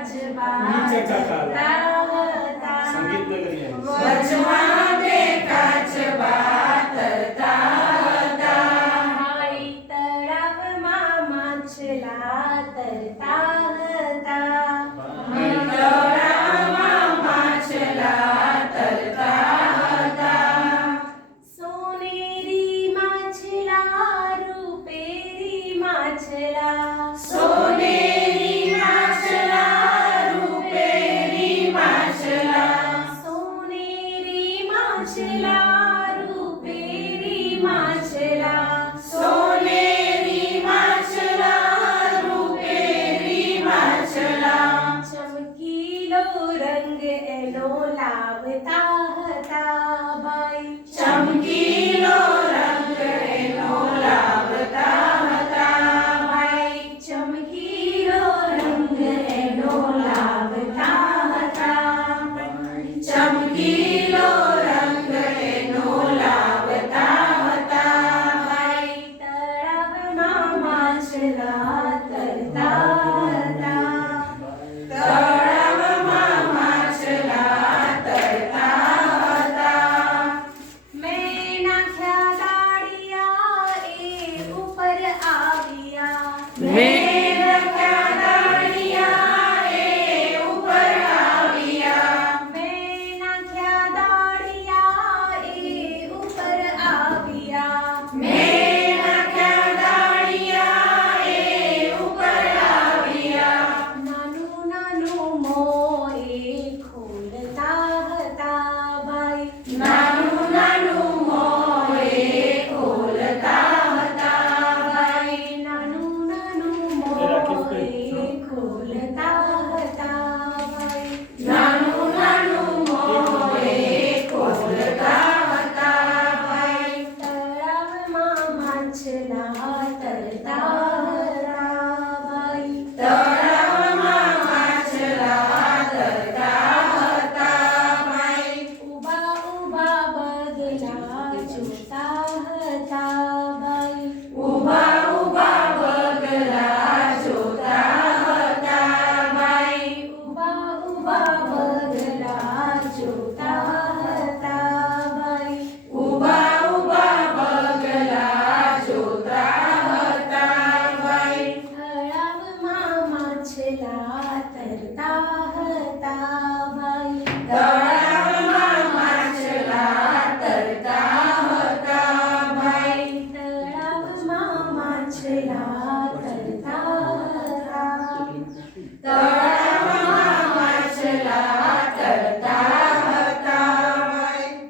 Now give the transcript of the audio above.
કાચબા તરતા સંગીત નગરી આવી. વચમાં બે કાચબા તરતા હતા. ભાઈ તળાવમાં માછલા તરતા હતા. તળાવમાં માછલા તરતા હતા. સોનેરી માછલા રૂપેરી માછલા સોનેરી માછલા રૂપેરી માછલા સોનેરી માછલા રૂપેરી માછલા સોનેરી માછલા રૂપેરી માછલા ચમકીલો રંગ એનો લાવતા હતા ભાઈ. ચમકીલો રંગ એનો લાવતા હતા ભાઈ. ચમકીલો રંગ એનો લાવતા હતા. ચમકીલો રંગ એનો લાવતા હતા ભાઈ. તળાવમાં માછલા તરતા હતા. તળાવમાં માછલા તરતા હતા. મેં નાખ્યા દાળિયા એ ઉપર આવ્યા. મેં નાખ્યા દાળિયા એ ઉપર આવ્યા. મેં નાખ્યા દાળિયા એ ઉપર આવ્યા. મેં નાખ્યા દાળિયા એ ઉપર આવ્યા. નાનું નાનું મોં એ ખોલતા હતા ભાઈ. નાનું નાનું મોં એ ખોલતા હતા ભાઈ. નાનું નાનું મોં એ ખોલતા હતા ભાઈ. નાનું નાનું મોં એ ખોલતા હતા ભાઈ. તળાવમાં માછલા તરતા હતા ભાઈ. તળાવમાં માછલા તરતા હતા ભાઈ. ઉભા ઉભા બગલા જોતા હતા ભાઈ. ઊભા ઊભા બગલા જોતા હતા ભાઈ. ઉભા ઉભા બગલા જોતા હતા ભાઈ. ઊભા ઊભા બગલા જોતા હતા ભાઈ. તળાવમાં માછલા તરતા હતા